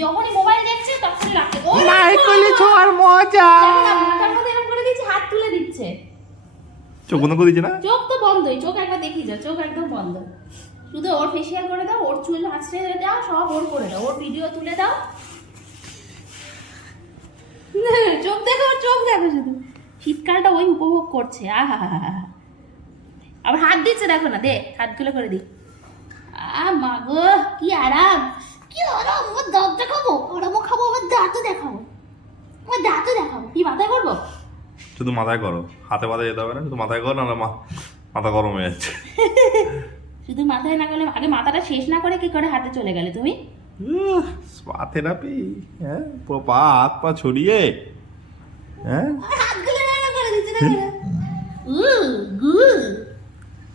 যখনই মোবাইল দেখছে তখনই লাগছে। ও নারকেলে ছোঁয়ার মজা। মাথার মধ্যে এরকম করে দিচ্ছে, হাত তুলে দিচ্ছে। চোখ বন্ধ করে দিচ্ছে না? চোখ তো বন্ধই, চোখ একবার দেখিয়ে যাও, চোখ একদম বন্ধ। শুধু ওর ফেসিয়াল করে দাও, ওর চুল আঁচড়ে দাও, সব ওর করে দাও, ওর ভিডিও তুলে দাও। চোখ দেখো, চোখ দেখো শুধু। শীতকালটা ওই উপভোগ করছে। আহা হা হা। আবার হাত দিচ্ছে, দেখো না, দে হাতগুলো করে দি। মা গো, কি আরাম, কি আরাম। আমার দাঁত দেখাবো, আরামও খাবো, আমার দাঁতও দেখাবো, আমার দাঁতও দেখাবো। কি মাথায় করবো? শুধু মাথায় করো, হাতে মাথায় যেতে হবে না, শুধু মাথায় করো, না মাথা গরম হয়ে যাচ্ছে। শুধু মাথায় না করলে, আগে মাথাটা শেষ না করে কি করে হাতে চলে গেলে তুমি? স্পা থেরাপি, হ্যাঁ, পুরো পা হাত পা ছড়িয়ে, হ্যাঁ, হাতগুলো নাড়া করে দিচ্ছে, দেখো না। গু।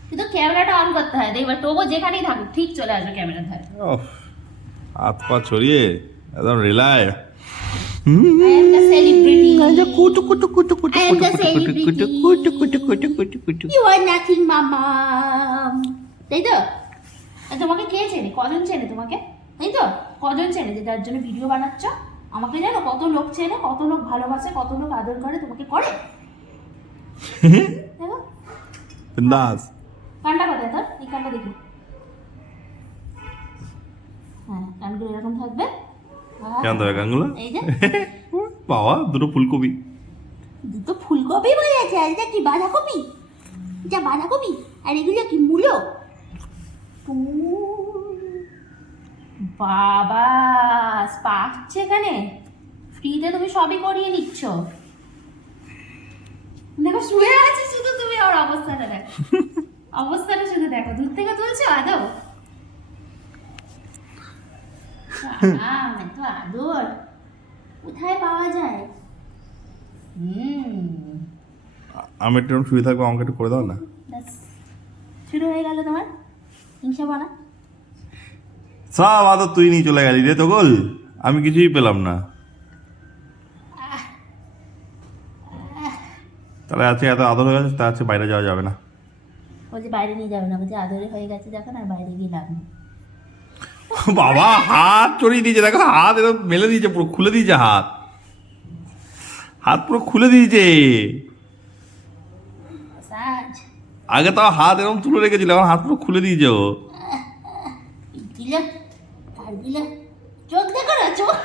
শুধু ক্যামেরাটা অন করতে হয়, দেখবা টোবো যেখানেই থাকুক ঠিক চলে আসবে ক্যামেরার ধারে। হাত পা ছড়িয়ে একদম রিলায়। I am the celebrity. Kutu Kutu Kutu Kutu I am Kutu the Kutu celebrity. Kutu Kutu Kutu Kutu Kutu Kutu. You are nothing, mama. তাই তো? আর তোমাকে কে চেনে? কজন চেনে তোমাকে? তাই তো? কজন চেনে যে যার জন্য ভিডিও বানাচ্ছ? আমাকে জানো কত লোক চেনে, কত লোক ভালোবাসে, কত লোক আদর করে, তোমাকে করে? দেখো দাস কানটা কোথায় তোর? এই কানটা দেখি। হ্যাঁ, কানগুলো এরকম থাকবে। কেমন দেবে গানগুলো? এই যে বাবা, দুটো ফুলকপি। দুটো ফুলকপি বলে আছে, আর এটা কি বাঁধাকপি? এটা বাঁধাকপি, আর এগুলো কি মূলো? বাবা, স্পা হচ্ছে এখানে ফ্রিতে, তুমি সবই করিয়ে নিচ্ছ। দেখো শুয়ে আছে শুধু, তুমি ওর অবস্থাটা দেখো, অবস্থাটা শুধু দেখো, দূর থেকে তুলছো আদৌ? এত আদর কোথায় পাওয়া যায়? আমি একটু শুয়ে থাকবো, আমাকে একটু করে দাও না। ব্যাস শুরু হয়ে গেল তোমার হিংসা বানা। সব আদর তুই নিয়ে চলে গেলি রে তোগল, আমি কিছুই পেলাম না। তাহলে আজকে এত আদর হয়ে গেছে, তা আজকে বাইরে যাওয়া যাবে না। বলছে বাইরে নিয়ে যাবে না, বলছে আদরে হয়ে গেছে দেখো না, বাইরে গিয়ে লাভ নেই। বাবা, হাত চড়িয়ে দিয়েছে, দেখো হাত এরকম মেলে দিয়েছে, পুরো খুলে দিয়েছে হাত, হাত পুরো খুলে দিয়েছে। সাজ আগে তাও হাত এরকম তুলে রেখেছিল, এখন হাত পুরো খুলে দিয়েছে ও। দিল আর দিল, চোখ দেখো না, চোখ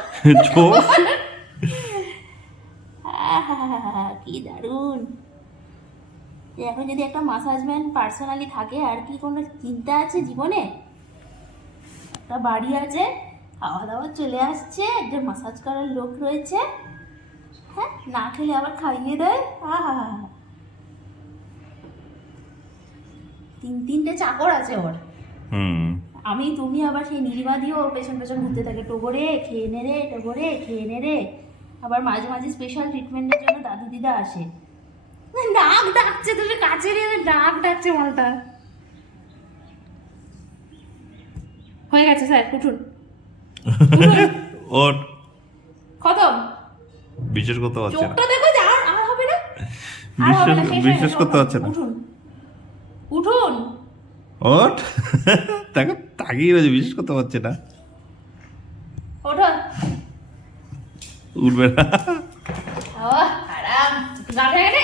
চোখ কি দারুণ। এখন যদি একটা মাসাজ ম্যান পার্সোনালি থাকে, আর কি কোনো চিন্তা আছে জীবনে? একটা বাড়ি আছে, খাওয়া দাওয়া চলে আসছে, একটা মাসাজ করার লোক রয়েছে, হ্যাঁ, না খেলে আবার খাইয়ে দেয়। তিনটে চাকর আছে ওর। আমি তুমি আবার সেই নীলিমা দিয়েও ওর পেছন পেছন ঘুরতে থাকে, টোগরে খেয়ে নে রে, টোগরে খেয়ে নে রে। আবার মাঝে মাঝে স্পেশাল ট্রিটমেন্টের জন্য দাদু দিদা আসে। নাক ডাকছে, তুমি কাছে নিয়ে নাক ডাকছে মালটা। হয়ে গেছে স্যার, উঠুন ওট খতম। বিশ্বাস করতে পারছে না, চোখটা দেখো, আর হবে না, আর হবে না, শেষ হয়ে বিশ্বাস গেছে, করতে পারছে না। উঠুন উঠুন। ওট দেখো তাকিয়ে রয়েছে, বিশ্বাস করতে পারছে না। ওঠো, উঠবে না। আরাম। গান হয়ে গেলে